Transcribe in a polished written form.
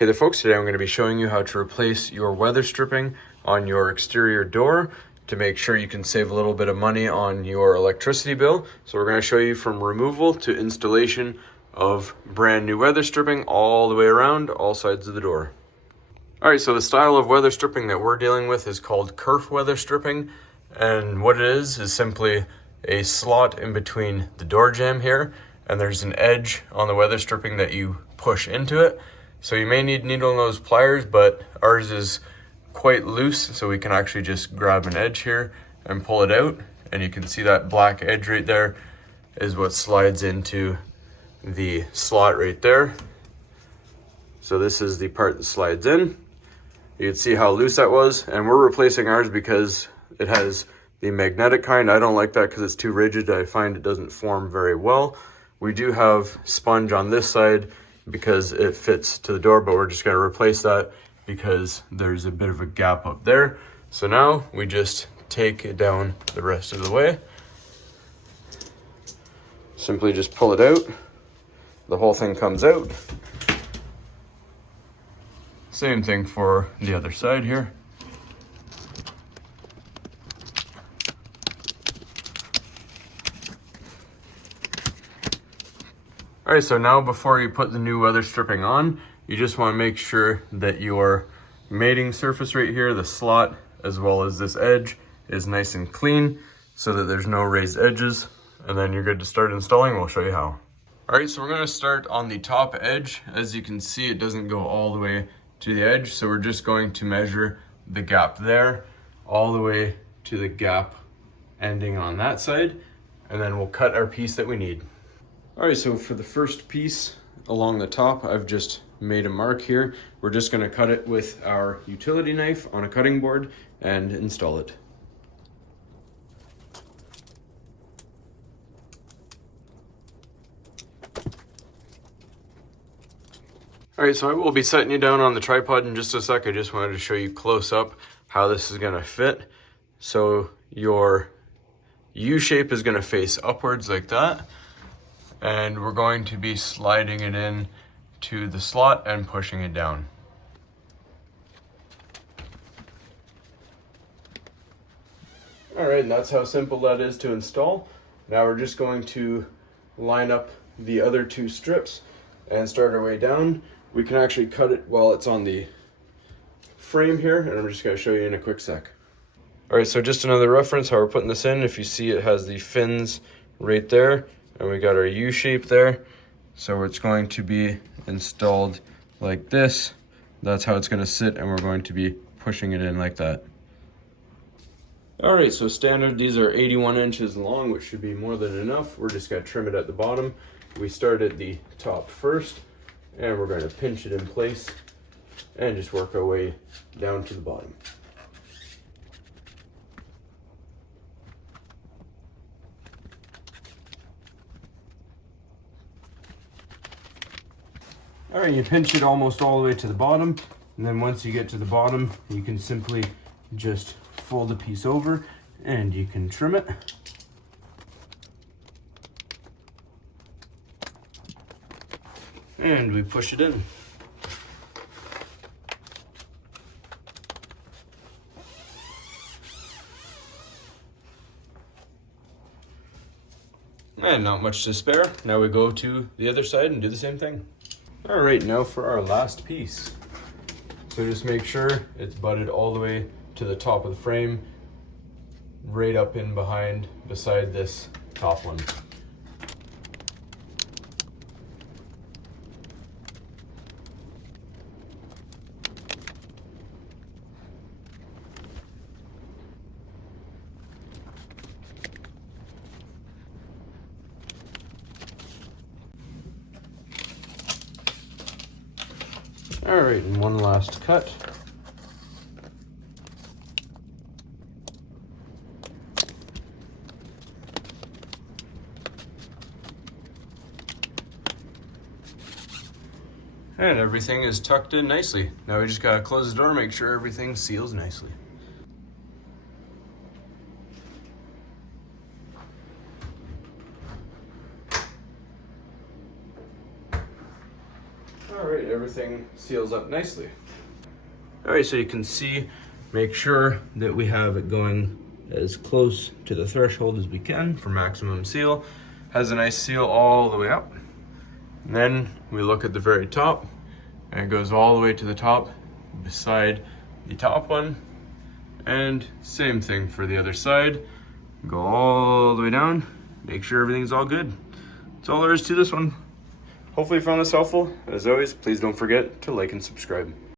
Hey there folks, today I'm going to be showing you how to replace your weather stripping on your exterior door to make sure you can save a little bit of money on your electricity bill. So we're going to show you from removal to installation of brand new weather stripping all the way around all sides of the door. Alright, so the style of weather stripping that we're dealing with is called kerf weather stripping, and what it is simply a slot in between the door jamb here, and there's an edge on the weather stripping that you push into it. So you may need needle nose pliers, but ours is quite loose, so we can actually just grab an edge here and pull it out. And you can see that black edge right there is what slides into the slot right there. So this is the part that slides in. You can see how loose that was, and we're replacing ours because it has the magnetic kind. I don't like that because it's too rigid. I find it doesn't form very well. We do have sponge on this side because it fits to the door, but we're just going to replace that because there's a bit of a gap up there. So now we just take it down the rest of the way. Simply just pull it out. The whole thing comes out. Same thing for the other side here. Alright, so now before you put the new weather stripping on, you just want to make sure that your mating surface right here, the slot, as well as this edge, is nice and clean so that there's no raised edges, and then you're good to start installing. We'll show you how. Alright, so we're going to start on the top edge. As you can see, it doesn't go all the way to the edge, so we're just going to measure the gap there all the way to the gap ending on that side, and then we'll cut our piece that we need. Alright, so for the first piece along the top, I've just made a mark here. We're just going to cut it with our utility knife on a cutting board and install it. Alright, so I will be setting you down on the tripod in just a sec. I just wanted to show you close up how this is going to fit. So your U shape is going to face upwards like that. And we're going to be sliding it in to the slot and pushing it down. Alright, and that's how simple that is to install. Now we're just going to line up the other two strips and start our way down. We can actually cut it while it's on the frame here, and I'm just going to show you in a quick sec. Alright, so just another reference how we're putting this in. If you see, it has the fins right there, and we got our U shape there. So it's going to be installed like this. That's how it's going to sit, and we're going to be pushing it in like that. Alright, so standard, these are 81 inches long, which should be more than enough. We're just going to trim it at the bottom. We start at the top first, and we're going to pinch it in place and just work our way down to the bottom. Alright, you pinch it almost all the way to the bottom, and then once you get to the bottom, you can simply just fold the piece over and you can trim it. And we push it in. And not much to spare. Now we go to the other side and do the same thing. Alright, now for our last piece. So just make sure it's butted all the way to the top of the frame, right up in behind beside this top one. Alright, and one last cut. And everything is tucked in nicely. Now we just gotta close the door, make sure everything seals nicely. All right, everything everything seals up nicely. All right, so you can see, make sure that we have it going as close to the threshold as we can for maximum seal. Has a nice seal all the way up. And then we look at the very top, and it goes all the way to the top beside the top one. And same thing for the other side. Go all the way down, make sure everything's all good. That's all there is to this one. Hopefully you found this helpful. As always, please don't forget to like and subscribe.